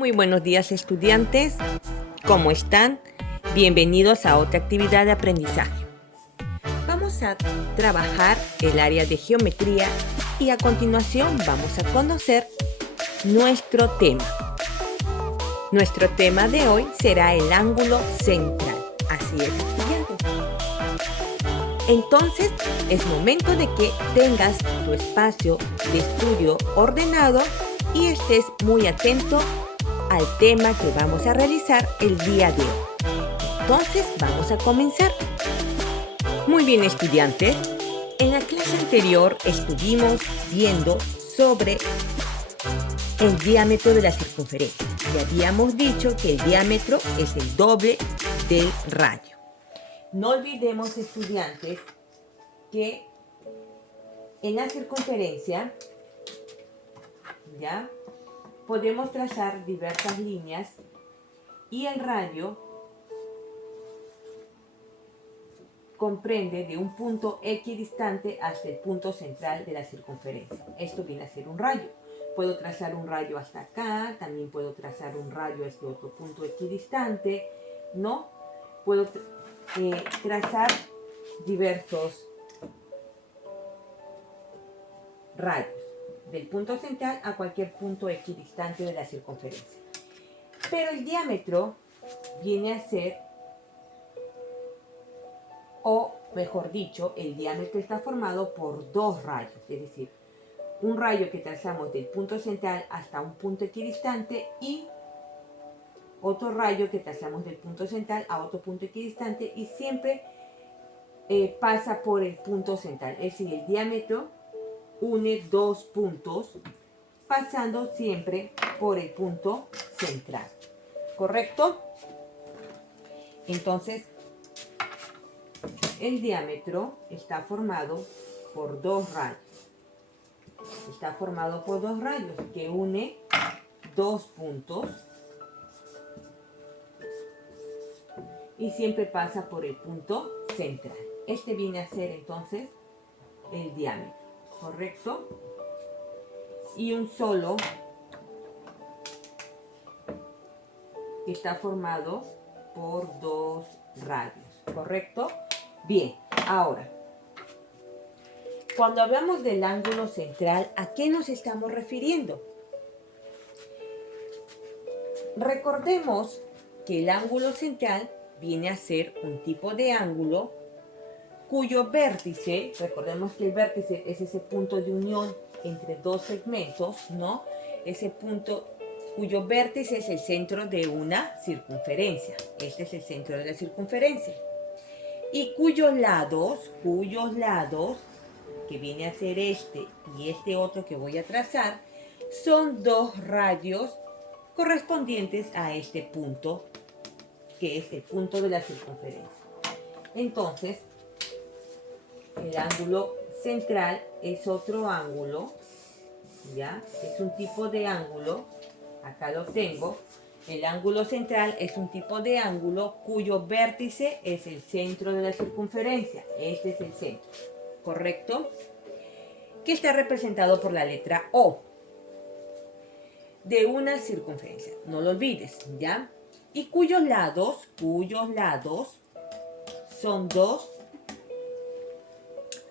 Muy buenos días, estudiantes. ¿Cómo están? Bienvenidos a otra actividad de aprendizaje. Vamos a trabajar el área de geometría y a continuación vamos a conocer nuestro tema. Nuestro tema de hoy será el ángulo central. Así es, estudiantes. Entonces, es momento de que tengas tu espacio de estudio ordenado y estés muy atento al tema que vamos a realizar el día de hoy. Entonces, vamos a comenzar. Muy bien, estudiantes. En la clase anterior estuvimos viendo sobre el diámetro de la circunferencia. Y habíamos dicho que el diámetro es el doble del radio. No olvidemos, estudiantes, que en la circunferencia, ¿ya?, podemos trazar diversas líneas y el radio comprende de un punto equidistante hasta el punto central de la circunferencia. Esto viene a ser un rayo. Puedo trazar un rayo hasta acá, también puedo trazar un rayo hasta otro punto equidistante, ¿no? Puedo trazar diversos rayos del punto central a cualquier punto equidistante de la circunferencia. Pero el diámetro viene a ser, o mejor dicho, el diámetro está formado por dos rayos, es decir, un rayo que trazamos del punto central hasta un punto equidistante y otro rayo que trazamos del punto central a otro punto equidistante y siempre pasa por el punto central, es decir, el diámetro une dos puntos pasando siempre por el punto central, ¿correcto? Entonces, el diámetro está formado por dos rayos. Está formado por dos rayos que une dos puntos y siempre pasa por el punto central. Este viene a ser entonces el diámetro, ¿correcto? Y un solo que está formado por dos radios, ¿correcto? Bien, ahora, cuando hablamos del ángulo central, ¿a qué nos estamos refiriendo? Recordemos que el ángulo central viene a ser un tipo de ángulo cuyo vértice, recordemos que el vértice es ese punto de unión entre dos segmentos, ¿no? Ese punto cuyo vértice es el centro de una circunferencia. Este es el centro de la circunferencia. Y cuyos lados, que viene a ser este y este otro que voy a trazar, son dos radios correspondientes a este punto, que es el punto de la circunferencia. Entonces, el ángulo central es otro ángulo, ¿ya? Es un tipo de ángulo, acá lo tengo. El ángulo central es un tipo de ángulo cuyo vértice es el centro de la circunferencia. Este es el centro, ¿correcto? Que está representado por la letra O de una circunferencia. No lo olvides, ¿ya? Y cuyos lados son dos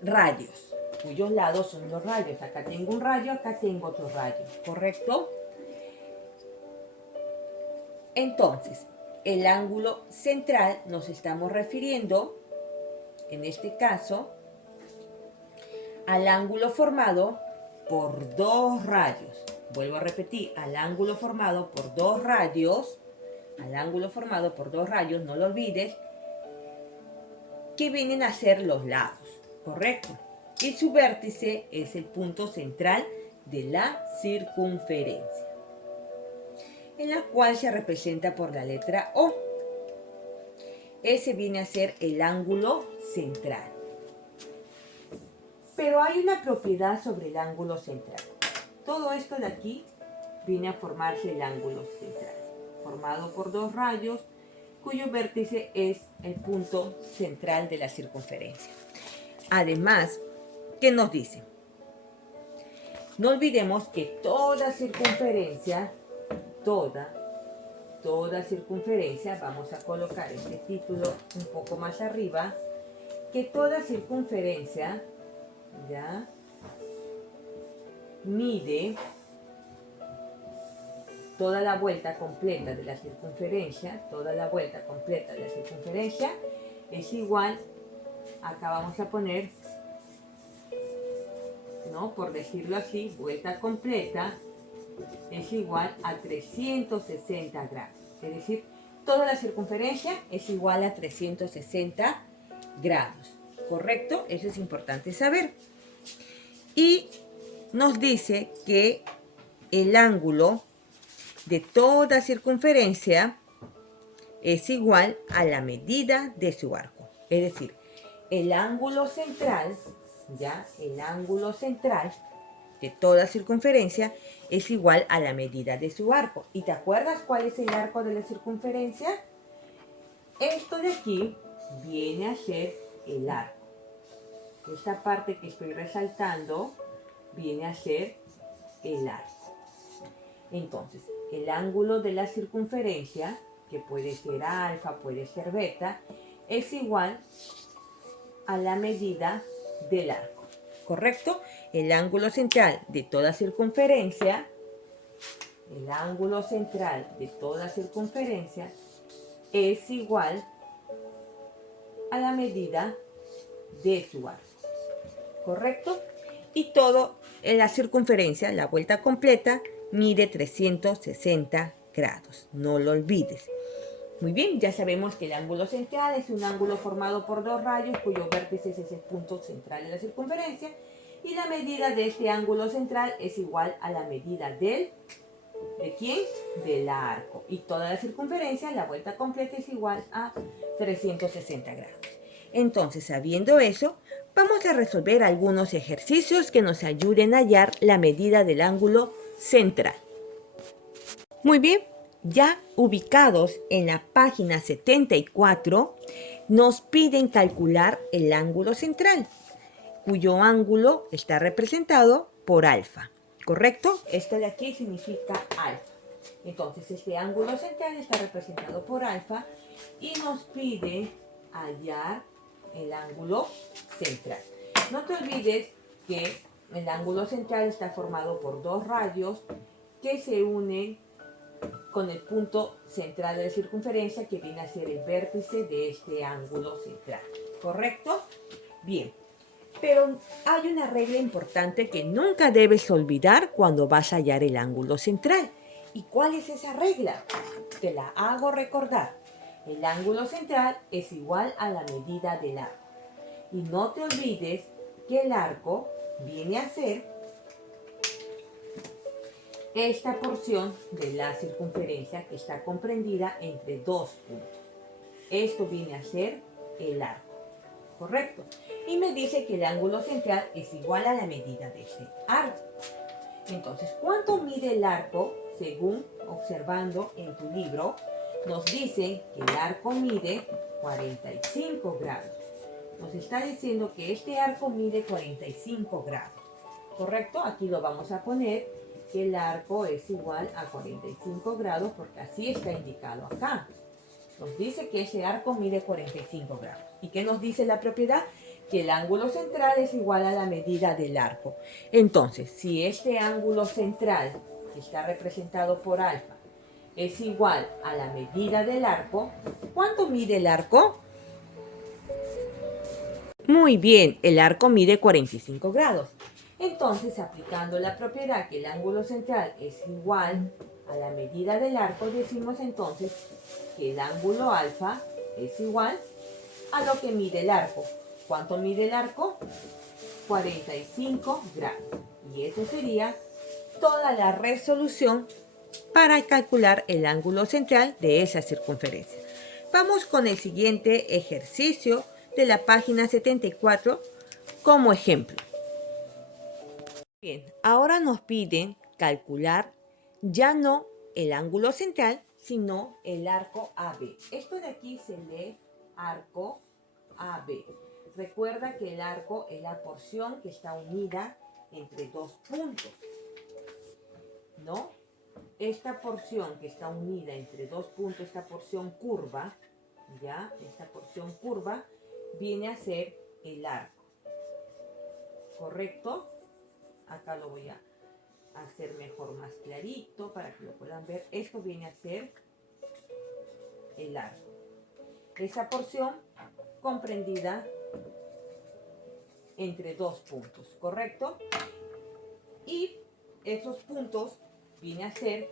rayos. Cuyos lados son dos rayos. Acá tengo un rayo, acá tengo otro rayo, ¿correcto? Entonces, el ángulo central nos estamos refiriendo, en este caso, al ángulo formado por dos rayos. Vuelvo a repetir, al ángulo formado por dos rayos, no lo olvides, que vienen a ser los lados, ¿correcto? Y su vértice es el punto central de la circunferencia, en la cual se representa por la letra O. Ese viene a ser el ángulo central. Pero hay una propiedad sobre el ángulo central. Todo esto de aquí viene a formarse el ángulo central, formado por dos rayos, cuyo vértice es el punto central de la circunferencia. Además, ¿qué nos dice? No olvidemos que toda circunferencia toda circunferencia, vamos a colocar este título un poco más arriba, que toda circunferencia, ¿ya?, mide toda la vuelta completa de la circunferencia, es igual, acá vamos a poner, ¿no?, por decirlo así, vuelta completa es igual a 360 grados. Es decir, toda la circunferencia es igual a 360 grados. ¿Correcto? Eso es importante saber. Y nos dice que el ángulo de toda circunferencia es igual a la medida de su arco. Es decir, el ángulo central, ¿ya?, el ángulo central de toda circunferencia es igual a la medida de su arco. ¿Y te acuerdas cuál es el arco de la circunferencia? Esto de aquí viene a ser el arco. Esta parte que estoy resaltando viene a ser el arco. Entonces, el ángulo de la circunferencia, que puede ser alfa, puede ser beta, es igual a la medida del arco. ¿Correcto? El ángulo central de toda circunferencia, es igual a la medida de su arco. ¿Correcto? Y todo en la circunferencia, la vuelta completa, mide 360 grados. No lo olvides. Muy bien, ya sabemos que el ángulo central es un ángulo formado por dos rayos cuyos vértices es el punto central de la circunferencia, y la medida de este ángulo central es igual a la medida ¿de quién? Del arco. Y toda la circunferencia, la vuelta completa, es igual a 360 grados. Entonces, sabiendo eso, vamos a resolver algunos ejercicios que nos ayuden a hallar la medida del ángulo central. Muy bien, ya ubicados en la página 74, nos piden calcular el ángulo central, cuyo ángulo está representado por alfa. ¿Correcto? Esto de aquí significa alfa. Entonces, este ángulo central está representado por alfa y nos pide hallar el ángulo central. No te olvides que el ángulo central está formado por dos radios que se unen con el punto central de la circunferencia, que viene a ser el vértice de este ángulo central. ¿Correcto? Bien. Pero hay una regla importante que nunca debes olvidar cuando vas a hallar el ángulo central. ¿Y cuál es esa regla? Te la hago recordar. El ángulo central es igual a la medida del arco. Y no te olvides que el arco viene a ser esta porción de la circunferencia que está comprendida entre dos puntos. Esto viene a ser el arco. ¿Correcto? Y me dice que el ángulo central es igual a la medida de ese arco. Entonces, ¿cuánto mide el arco? Según observando en tu libro, nos dicen que el arco mide 45 grados. Nos está diciendo que este arco mide 45 grados. ¿Correcto? Aquí lo vamos a poner, que el arco es igual a 45 grados, porque así está indicado acá. Nos dice que ese arco mide 45 grados. ¿Y qué nos dice la propiedad? Que el ángulo central es igual a la medida del arco. Entonces, si este ángulo central, que está representado por alfa, es igual a la medida del arco, ¿cuánto mide el arco? Muy bien, el arco mide 45 grados. Entonces, aplicando la propiedad que el ángulo central es igual a la medida del arco, decimos entonces que el ángulo alfa es igual a lo que mide el arco. ¿Cuánto mide el arco? 45 grados. Y eso sería toda la resolución para calcular el ángulo central de esa circunferencia. Vamos con el siguiente ejercicio de la página 74 como ejemplo. Bien, ahora nos piden calcular ya no el ángulo central, sino el arco AB. Esto de aquí se lee arco AB. Recuerda que el arco es la porción que está unida entre dos puntos, ¿no? esta porción que está unida entre dos puntos, esta porción curva, ¿ya? Esta porción curva viene a ser el arco, ¿correcto? Acá lo voy a hacer mejor, más clarito, para que lo puedan ver. Esto viene a ser el arco. Esa porción comprendida entre dos puntos, ¿correcto? Y esos puntos viene a ser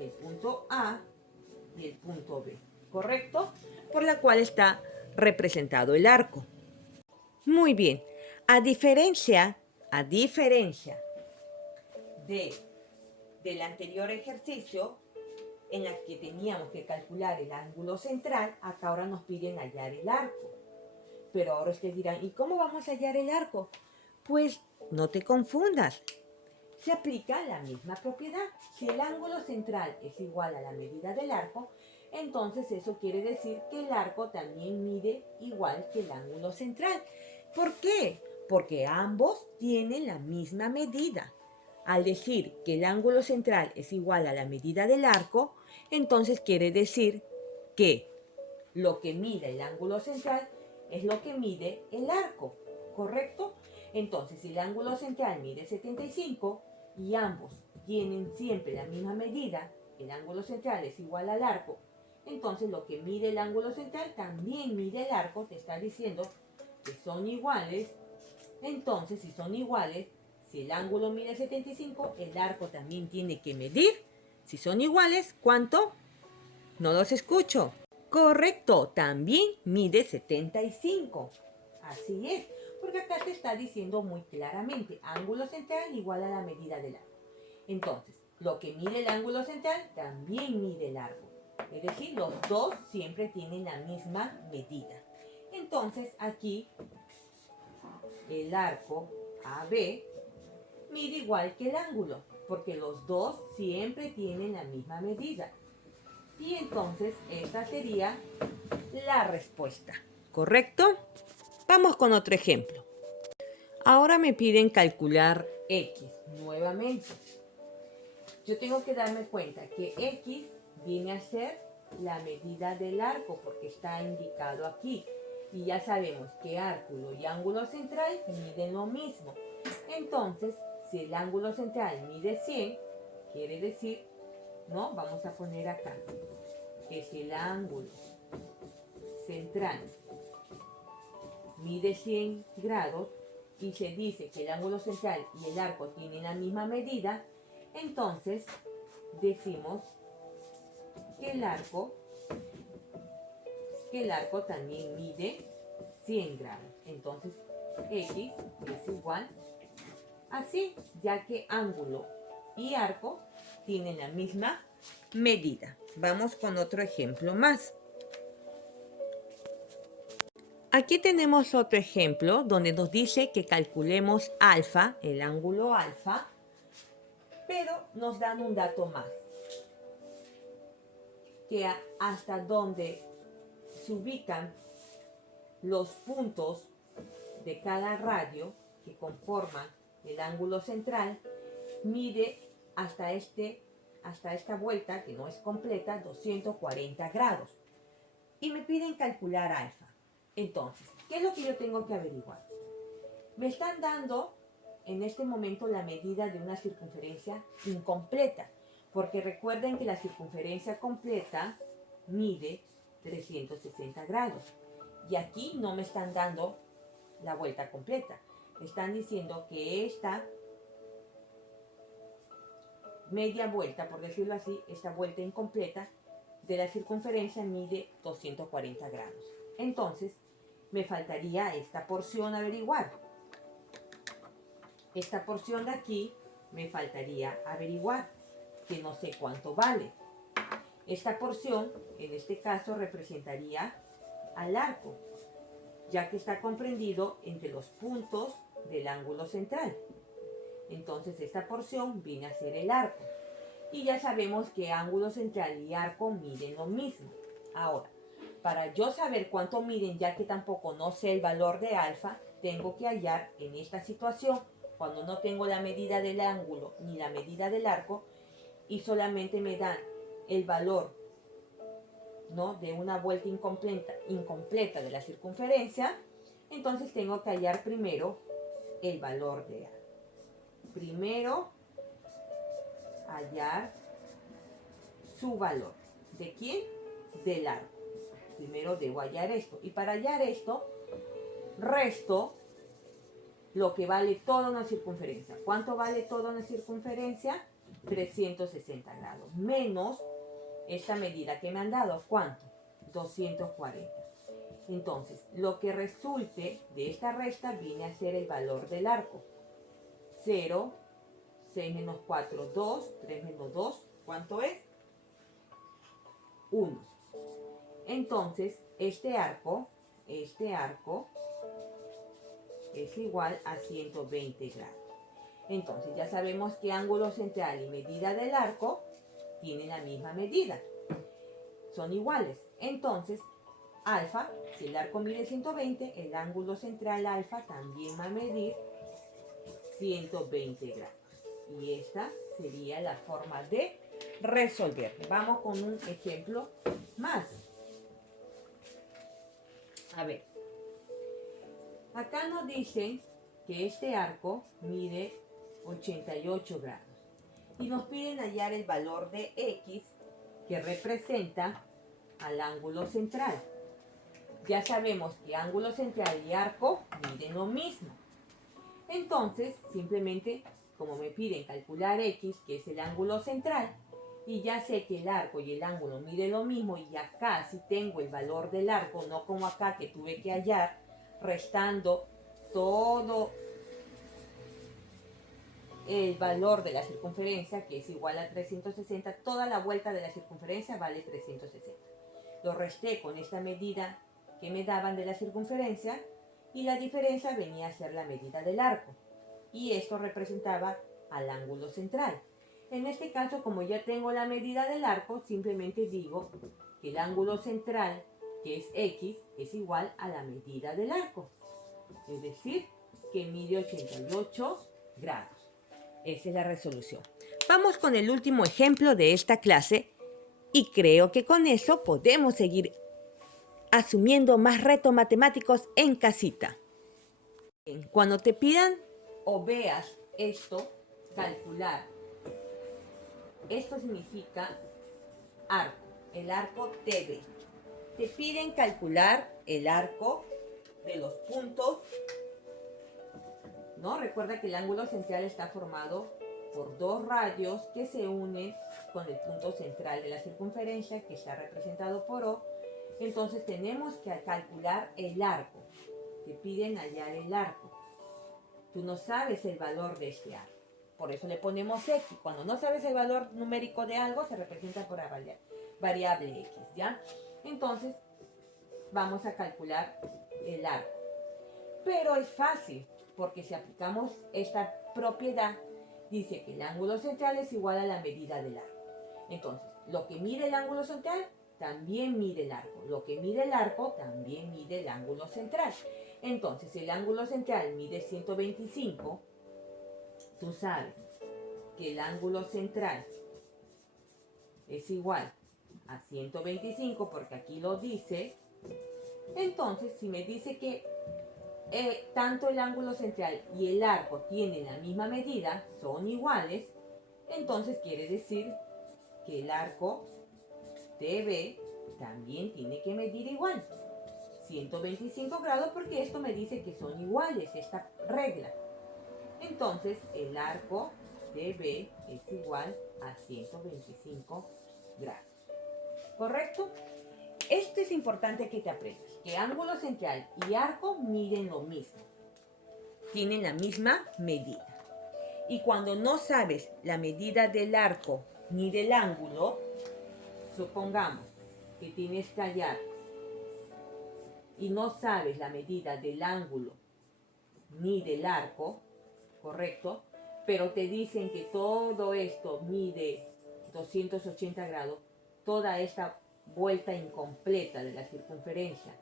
el punto A y el punto B, ¿correcto? Por la cual está representado el arco. Muy bien. A diferencia del anterior ejercicio, en la que teníamos que calcular el ángulo central, acá ahora nos piden hallar el arco. Pero ahora ustedes dirán, ¿y cómo vamos a hallar el arco? Pues no te confundas. Se aplica la misma propiedad. Si el ángulo central es igual a la medida del arco, entonces eso quiere decir que el arco también mide igual que el ángulo central. ¿Por qué? Porque ambos tienen la misma medida. Al decir que el ángulo central es igual a la medida del arco, entonces quiere decir que lo que mide el ángulo central es lo que mide el arco, ¿correcto? Entonces, si el ángulo central mide 75 y ambos tienen siempre la misma medida, el ángulo central es igual al arco, entonces lo que mide el ángulo central también mide el arco, te está diciendo que son iguales. Entonces, si son iguales, si el ángulo mide 75, el arco también tiene que medir. Si son iguales, ¿cuánto? No los escucho. Correcto, también mide 75. Así es, porque acá te está diciendo muy claramente, ángulo central igual a la medida del arco. Entonces, lo que mide el ángulo central también mide el arco. Es decir, los dos siempre tienen la misma medida. Entonces, aquí el arco AB mide igual que el ángulo, porque los dos siempre tienen la misma medida. Y entonces esta sería la respuesta, ¿correcto? Vamos con otro ejemplo. Ahora me piden calcular X nuevamente. Yo tengo que darme cuenta que X viene a ser la medida del arco porque está indicado aquí. Y ya sabemos que arco y ángulo central miden lo mismo. Entonces, si el ángulo central mide 100, quiere decir, ¿no? Vamos a poner acá que si el ángulo central mide 100 grados y se dice que el ángulo central y el arco tienen la misma medida, entonces decimos que el arco también mide 100 grados. Entonces X es igual así, ya que ángulo y arco tienen la misma medida. Vamos con otro ejemplo más. Aquí tenemos otro ejemplo donde nos dice que calculemos alfa, el ángulo alfa, pero nos dan un dato más, que hasta donde se ubican los puntos de cada radio que conforman el ángulo central, mide hasta esta vuelta, que no es completa, 240 grados. Y me piden calcular alfa. Entonces, ¿qué es lo que yo tengo que averiguar? Me están dando en este momento la medida de una circunferencia incompleta, porque recuerden que la circunferencia completa mide 360 grados. Y aquí no me están dando la vuelta completa. Me están diciendo que esta media vuelta, por decirlo así, esta vuelta incompleta de la circunferencia mide 240 grados. Entonces, me faltaría esta porción averiguar. Esta porción de aquí me faltaría averiguar, que no sé cuánto vale. Esta porción, en este caso, representaría al arco, ya que está comprendido entre los puntos del ángulo central. Entonces, esta porción viene a ser el arco. Y ya sabemos que ángulo central y arco miden lo mismo. Ahora, para yo saber cuánto miden, ya que tampoco no sé el valor de alfa, tengo que hallar en esta situación, cuando no tengo la medida del ángulo ni la medida del arco, y solamente me dan el valor, ¿no?, de una vuelta incompleta de la circunferencia, entonces tengo que hallar primero el valor de A. Primero, hallar su valor. ¿De quién? Del arco. Primero debo hallar esto. Y para hallar esto, resto lo que vale toda una circunferencia. ¿Cuánto vale toda una circunferencia? 360 grados. Menos esta medida que me han dado. ¿Cuánto? 240. Entonces, lo que resulte de esta resta viene a ser el valor del arco. 0, 6 menos 4, 2, 3 menos 2, ¿cuánto es? 1. Entonces, este arco es igual a 120 grados. Entonces, ya sabemos que ángulo central y medida del arco tienen la misma medida. Son iguales. Entonces, alfa, si el arco mide 120, el ángulo central alfa también va a medir 120 grados. Y esta sería la forma de resolver. Vamos con un ejemplo más. A ver. Acá nos dicen que este arco mide 88 grados. Y nos piden hallar el valor de X que representa al ángulo central. Ya sabemos que ángulo central y arco miden lo mismo. Entonces, simplemente, como me piden calcular X, que es el ángulo central, y ya sé que el arco y el ángulo miden lo mismo, y acá sí tengo el valor del arco, no como acá que tuve que hallar, restando todo el valor de la circunferencia, que es igual a 360, toda la vuelta de la circunferencia vale 360. Lo resté con esta medida que me daban de la circunferencia, y la diferencia venía a ser la medida del arco, y esto representaba al ángulo central. En este caso, como ya tengo la medida del arco, simplemente digo que el ángulo central, que es X, es igual a la medida del arco, es decir, que mide 88 grados. Esa es la resolución. Vamos con el último ejemplo de esta clase, y creo que con eso podemos seguir asumiendo más retos matemáticos en casita. Cuando te pidan o veas esto, calcular, esto significa arco, el arco TB. Te piden calcular el arco de los puntos, ¿no? Recuerda que el ángulo central está formado por dos radios que se unen con el punto central de la circunferencia, que está representado por O. Entonces tenemos que calcular el arco. Te piden hallar el arco. Tú no sabes el valor de este arco. Por eso le ponemos X. Cuando no sabes el valor numérico de algo, se representa por la variable X, ¿ya? Entonces, vamos a calcular el arco. Pero es fácil, porque si aplicamos esta propiedad, dice que el ángulo central es igual a la medida del arco. Entonces, lo que mide el ángulo central, también mide el arco. Lo que mide el arco, también mide el ángulo central. Entonces, si el ángulo central mide 125, tú sabes que el ángulo central es igual a 125, porque aquí lo dice. Entonces, si me dice que tanto el ángulo central y el arco tienen la misma medida, son iguales, entonces quiere decir que el arco TB también tiene que medir igual, 125 grados, porque esto me dice que son iguales, esta regla. Entonces el arco TB es igual a 125 grados. ¿Correcto? Esto es importante que te aprendas, que ángulo central y arco miden lo mismo, tienen la misma medida. Y cuando no sabes la medida del arco ni del ángulo, supongamos que tienes que hallar y no sabes la medida del ángulo ni del arco, ¿correcto? Pero te dicen que todo esto mide 280 grados, toda esta vuelta incompleta de la circunferencia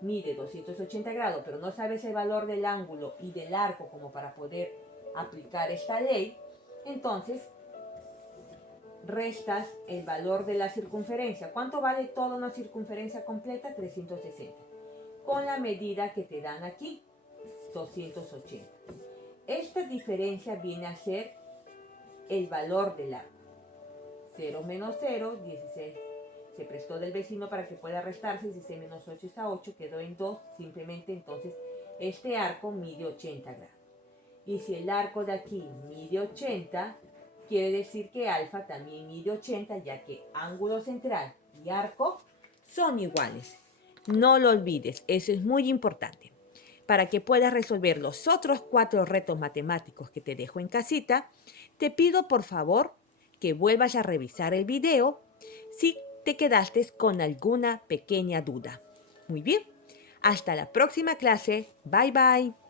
mide 280 grados, pero no sabes el valor del ángulo y del arco como para poder aplicar esta ley, entonces restas el valor de la circunferencia. ¿Cuánto vale toda una circunferencia completa? 360. Con la medida que te dan aquí, 280. Esta diferencia viene a ser el valor del arco. 0 menos 0, 16. Se prestó del vecino para que pueda restarse. 16 menos 8 es a 8, quedó en 2. Simplemente entonces este arco mide 80 grados. Y si el arco de aquí mide 80, quiere decir que alfa también mide 80, ya que ángulo central y arco son iguales. No lo olvides, eso es muy importante. Para que puedas resolver los otros 4 retos matemáticos que te dejo en casita, te pido por favor que vuelvas a revisar el video si te quedaste con alguna pequeña duda. Muy bien, hasta la próxima clase. Bye bye.